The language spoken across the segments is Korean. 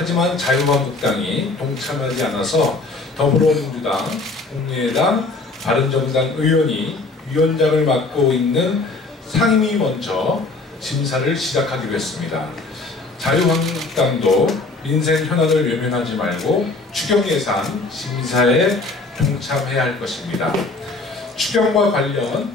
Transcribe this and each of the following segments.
하지만 자유한국당이 동참하지 않아서 더불어민주당, 국민의당, 바른정당 의원이 위원장을 맡고 있는 상임위 먼저 심사를 시작하기로 했습니다. 자유한국당도 민생 현안을 외면하지 말고 추경예산 심사에 동참해야 할 것입니다. 추경과 관련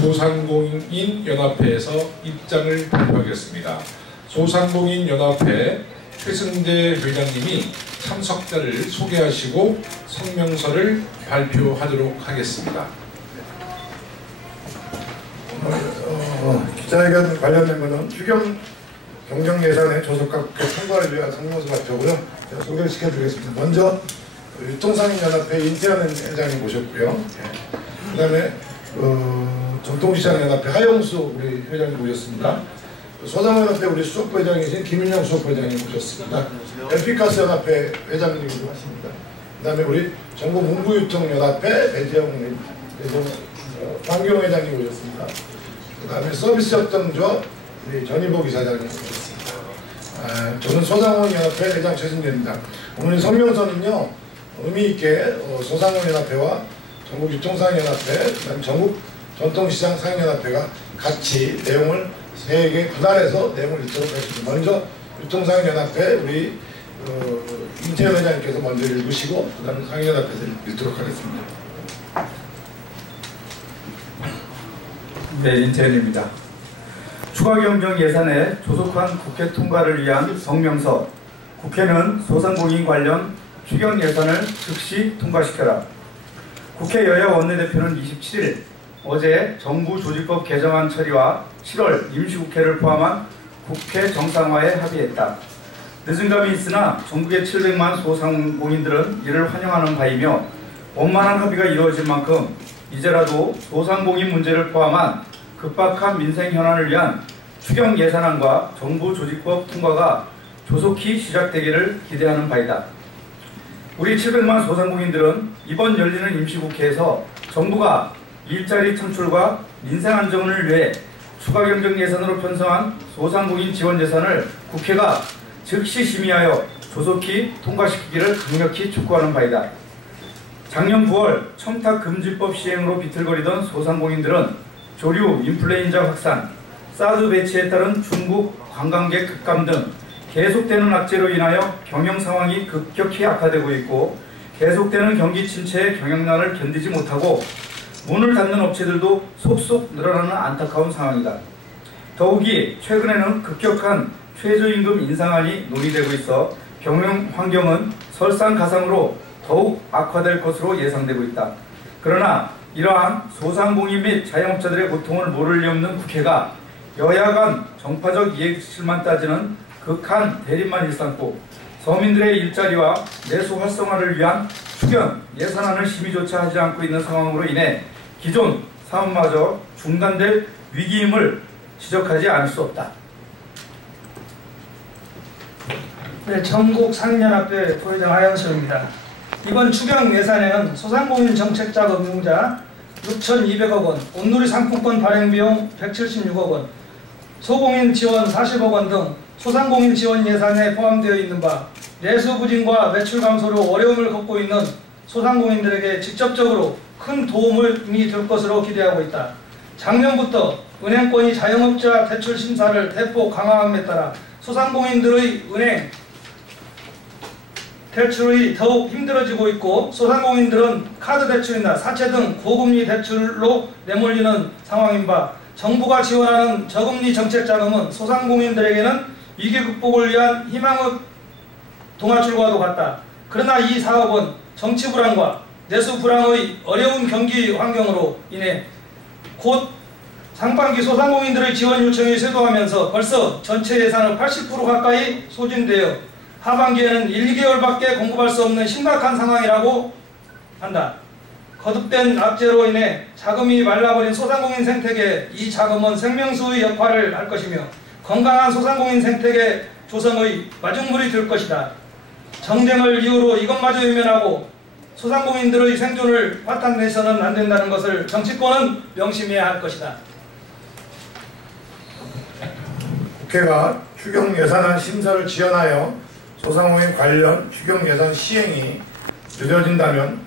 소상공인연합회에서 입장을 발표하겠습니다. 소상공인연합회 최승재 회장님이 참석자를 소개하시고 성명서를 발표하도록 하겠습니다. 기자회견 관련된 것은 추경 경정예산의 조속과 국회 통과를 위한 성명서 발표고요. 제가 소개를 시켜드리겠습니다. 먼저 유통상인연합회 인태현 회장님 모셨고요. 그 다음에 전통시장연합회 하영수 우리 회장님 모셨습니다. 소상공인연합회 우리 수석부 회장이신 김윤영 수석부 회장님 모셨습니다. LP가스연합회 회장님이기도 하십니다. 그 다음에 우리 전국문구유통연합회 배재영 황경 회장님 모셨습니다. 그 다음에 서비스협동조합 우리 전희복 이사장님 모셨습니다. 저는 소상공인연합회 회장 최승재입니다. 오늘 성명서는요 의미있게 소상공인연합회와 전국유통상인연합회, 그다음 전국 전통시장상인연합회가 같이 내용을 3개 분할해서 내용을 읽도록 하겠습니다. 먼저 유통상인연합회 우리 임태현 회장님께서 먼저 읽으시고 그 다음에 상인연합회에서 읽도록 하겠습니다. 네, 임태현입니다. 추가경정 예산의 조속한 국회 통과를 위한 성명서. 국회는 소상공인 관련 추경 예산을 즉시 통과시켜라. 국회 여야 원내대표는 27일 어제 정부 조직법 개정안 처리와 7월 임시국회를 포함한 국회 정상화에 합의했다. 늦은 감이 있으나 전국의 700만 소상공인들은 이를 환영하는 바이며 원만한 합의가 이루어질 만큼 이제라도 소상공인 문제를 포함한 급박한 민생 현안을 위한 추경 예산안과 정부 조직법 통과가 조속히 시작되기를 기대하는 바이다. 우리 700만 소상공인들은 이번 열리는 임시국회에서 정부가 일자리 창출과 민생 안정을 위해 추가 경정 예산으로 편성한 소상공인 지원 예산을 국회가 즉시 심의하여 조속히 통과시키기를 강력히 촉구하는 바이다. 작년 9월 청탁금지법 시행으로 비틀거리던 소상공인들은 조류 인플루엔자 확산, 사드 배치에 따른 중국 관광객 급감 등 계속되는 악재로 인하여 경영 상황이 급격히 악화되고 있고 계속되는 경기 침체의 경영난을 견디지 못하고 문을 닫는 업체들도 속속 늘어나는 안타까운 상황이다. 더욱이 최근에는 급격한 최저임금 인상안이 논의되고 있어 경영 환경은 설상가상으로 더욱 악화될 것으로 예상되고 있다. 그러나 이러한 소상공인 및 자영업자들의 고통을 모를 리 없는 국회가 여야 간 정파적 이익실만 따지는 극한 대립만 일삼고 서민들의 일자리와 내수 활성화를 위한 추경 예산안을 심의조차 하지 않고 있는 상황으로 인해 기존 사업마저 중단될 위기임을 지적하지 않을 수 없다. 네, 전국상인연합회 부회장 하영수입니다. 이번 추경 예산에는 소상공인 정책자금 융자 6,200억 원, 온누리 상품권 발행 비용 176억 원, 소공인 지원 40억 원 등 소상공인 지원 예산에 포함되어 있는 바 내수 부진과 매출 감소로 어려움을 겪고 있는 소상공인들에게 직접적으로 큰 도움을 이미 될 것으로 기대하고 있다. 작년부터 은행권이 자영업자 대출 심사를 대폭 강화함에 따라 소상공인들의 은행 대출이 더욱 힘들어지고 있고 소상공인들은 카드 대출이나 사채 등 고금리 대출로 내몰리는 상황인 바 정부가 지원하는 저금리 정책자금은 소상공인들에게는 위기 극복을 위한 희망의 동아줄과도 같다. 그러나 이 사업은 정치 불안과 내수 불황의 어려운 경기 환경으로 인해 곧 상반기 소상공인들의 지원 요청이 쇄도하면서 벌써 전체 예산의 80% 가까이 소진되어 하반기에는 1, 2개월밖에 공급할 수 없는 심각한 상황이라고 한다. 거듭된 악재로 인해 자금이 말라버린 소상공인 생태계에 이 자금은 생명수의 역할을 할 것이며 건강한 소상공인 생태계 조성의 마중물이 될 것이다. 정쟁을 이유로 이것마저 외면하고 소상공인들의 생존을 파탄내서는 안 된다는 것을 정치권은 명심해야 할 것이다. 국회가 추경 예산안 심사를 지연하여 소상공인 관련 추경 예산 시행이 늦어진다면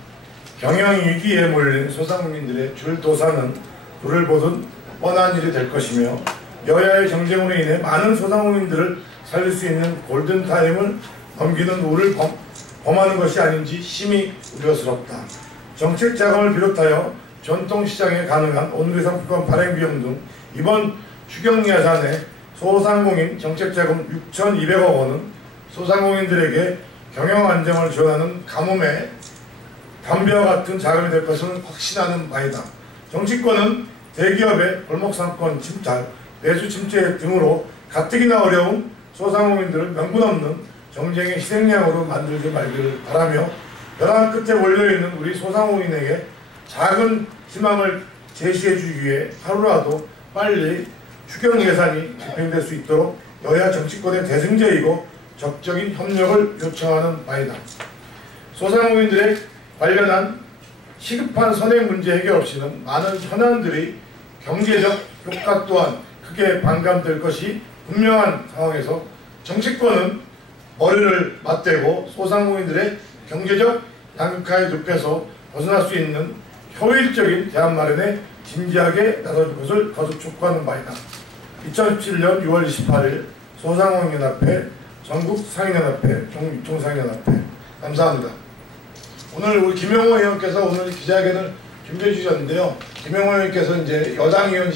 경영위기에 몰린 소상공인들의 줄도사는 불을 보듯 뻔한 일이 될 것이며 여야의 정쟁으로 인해 많은 소상공인들을 살릴 수 있는 골든타임을 넘기는 우를 범하는 것이 아닌지 심히 우려스럽다. 정책 자금을 비롯하여 전통시장에 가능한 오늘의 상품권 발행 비용 등 이번 추경 예산에 소상공인 정책 자금 6,200억 원은 소상공인들에게 경영 안정을 지원하는 가뭄의 담배와 같은 자금이 될 것은 확신하는 바이다. 정치권은 대기업의 골목상권 침탈, 매수 침체 등으로 가뜩이나 어려운 소상공인들을 명분 없는 정쟁의 희생양으로 만들지 말기를 바라며 벼랑 끝에 몰려있는 우리 소상공인에게 작은 희망을 제시해주기 위해 하루라도 빨리 추경 예산이 집행될 수 있도록 여야 정치권의 대승제이고 적극적인 협력을 요청하는 바이다. 소상공인들의 관련한 시급한 선행 문제 해결 없이는 많은 현안들이 경제적 효과 또한 크게 반감될 것이 분명한 상황에서 정치권은 머리를 맞대고 소상공인들의 경제적 양극화의 늪에서 벗어날 수 있는 효율적인 대안 마련에 진지하게 나설 것을 거듭 촉구하는 바이다. 2017년 6월 28일 소상공인연합회 전국상인연합회 종유통상인연합회 감사합니다. 오늘 우리 김영호 의원께서 오늘 기자회견을 준비해 주셨는데요. 김영호 의원께서 이제 여당 의원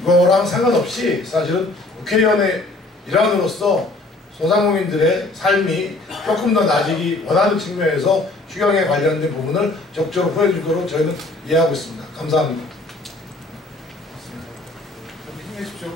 이거랑 상관없이 사실은 국회의원의 일환으로서 소상공인들의 삶이 조금 더 나아지기 원하는 측면에서 추경에 관련된 부분을 적극적으로 보여줄 거로 저희는 이해하고 있습니다. 감사합니다. 힘내십시오.